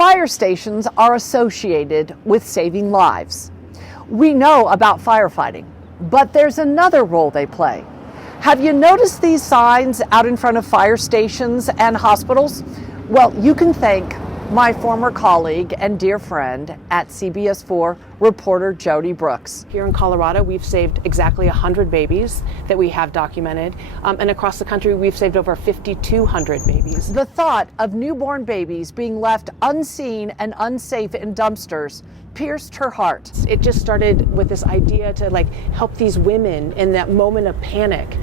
Fire stations are associated with saving lives. We know about firefighting, but there's another role they play. Have you noticed these signs out in front of fire stations and hospitals? Well, you can thank my former colleague and dear friend at CBS4, reporter Jodi Brooks. Here in Colorado, we've saved exactly 100 babies that we have documented. And across the country, we've saved over 5,200 babies. The thought of newborn babies being left unseen and unsafe in dumpsters pierced her heart. It just started with this idea to help these women in that moment of panic,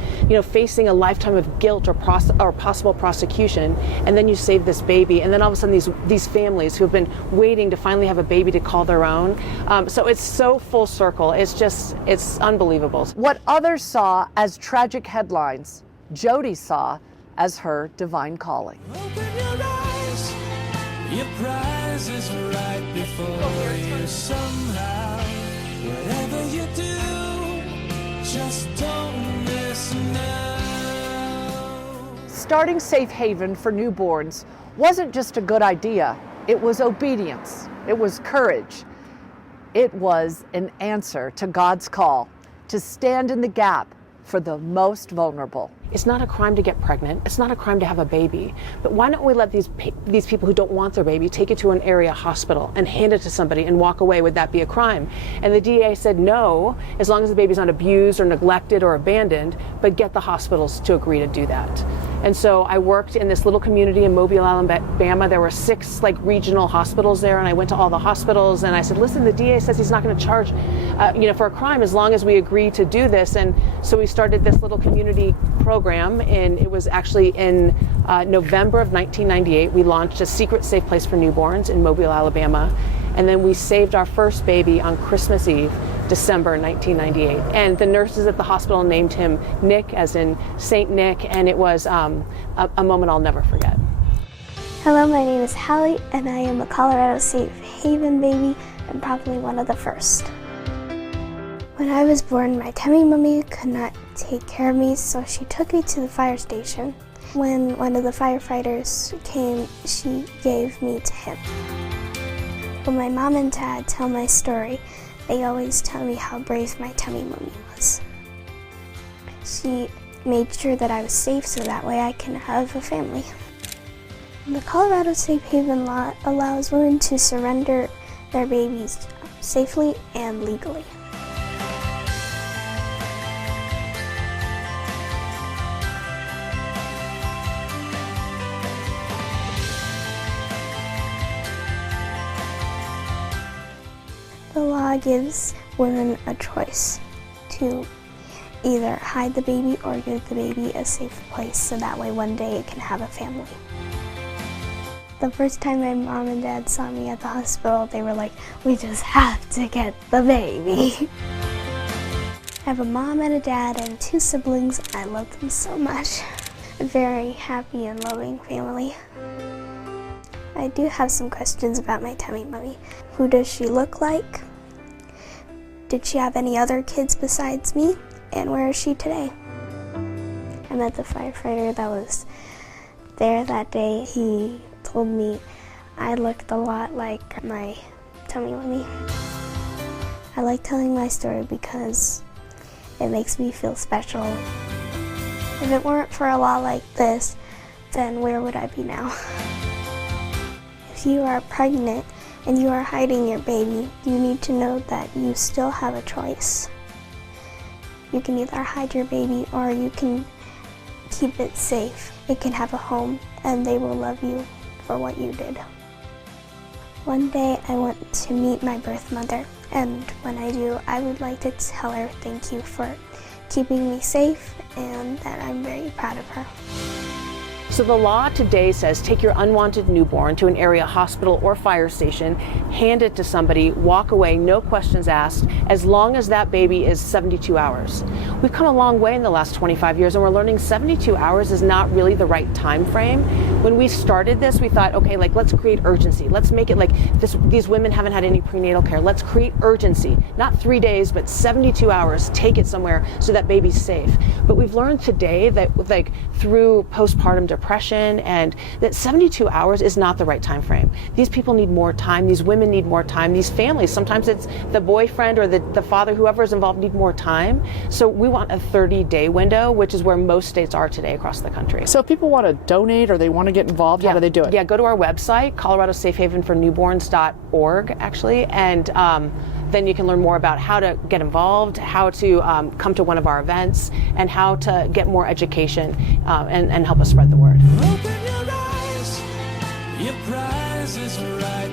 facing a lifetime of guilt or possible prosecution, and then you save this baby, and then all of a sudden these families who have been waiting to finally have a baby to call their own. So it's so full circle. It's unbelievable. What others saw as tragic headlines, Jodi saw as her divine calling. Open your eyes, your prize is right before you somehow. Whatever you do, just don't miss now. Starting Safe Haven for newborns wasn't just a good idea. It was obedience. It was courage. It was an answer to God's call to stand in the gap for the most vulnerable. It's not a crime to get pregnant. It's not a crime to have a baby. But why don't we let these people who don't want their baby take it to an area hospital and hand it to somebody and walk away? Would that be a crime? And the DA said no, as long as the baby's not abused or neglected or abandoned, but get the hospitals to agree to do that. And so I worked in this little community in Mobile, Alabama. There were 6 regional hospitals there, and I went to all the hospitals and I said, listen, the DA says he's not going to charge for a crime as long as we agree to do this. And so we started this little community program, and it was actually in November of 1998. We launched a secret safe place for newborns in Mobile, Alabama, and then we saved our first baby on Christmas Eve, December 1998. And the nurses at the hospital named him Nick, as in Saint Nick, and it was a moment I'll never forget. Hello, my name is Hallie, and I am a Colorado Safe Haven baby, and probably one of the first. When I was born, my tummy mummy could not take care of me, so she took me to the fire station. When one of the firefighters came, she gave me to him. When my mom and dad tell my story, they always tell me how brave my tummy mummy was. She made sure that I was safe so that way I can have a family. The Colorado Safe Haven law allows women to surrender their babies safely and legally. The law gives women a choice to either hide the baby or give the baby a safe place so that way one day it can have a family. The first time my mom and dad saw me at the hospital, they were like, we just have to get the baby. I have a mom and a dad and 2 siblings. I love them so much. A very happy and loving family. I do have some questions about my tummy mummy. Who does she look like? Did she have any other kids besides me? And where is she today? I met the firefighter that was there that day. He told me I looked a lot like my tummy mummy. I like telling my story because it makes me feel special. If it weren't for a law like this, then where would I be now? If you are pregnant and you are hiding your baby, you need to know that you still have a choice. You can either hide your baby or you can keep it safe. It can have a home and they will love you for what you did. One day I want to meet my birth mother, and when I do, I would like to tell her thank you for keeping me safe and that I'm very proud of her. So the law today says take your unwanted newborn to an area hospital or fire station, hand it to somebody, walk away, no questions asked, as long as that baby is 72 hours. We've come a long way in the last 25 years, and we're learning 72 hours is not really the right time frame. When we started this, we thought, okay, let's create urgency. Let's make it like these women haven't had any prenatal care. Let's create urgency. Not 3 days, but 72 hours. Take it somewhere so that baby's safe. But we've learned today that through postpartum depression, depression, and that 72 hours is not the right time frame. These people need more time. These women need more time. These families, sometimes it's the boyfriend or the father, whoever is involved, need more time. So we want a 30-day window, which is where most states are today across the country. So if people want to donate or they want to get involved, how do they do it? Yeah, go to our website, coloradosafehavenfornewborns.org, actually, and then you can learn more about how to get involved, how to come to one of our events, and how to get more education and help us spread the word. Open your eyes, your prize is right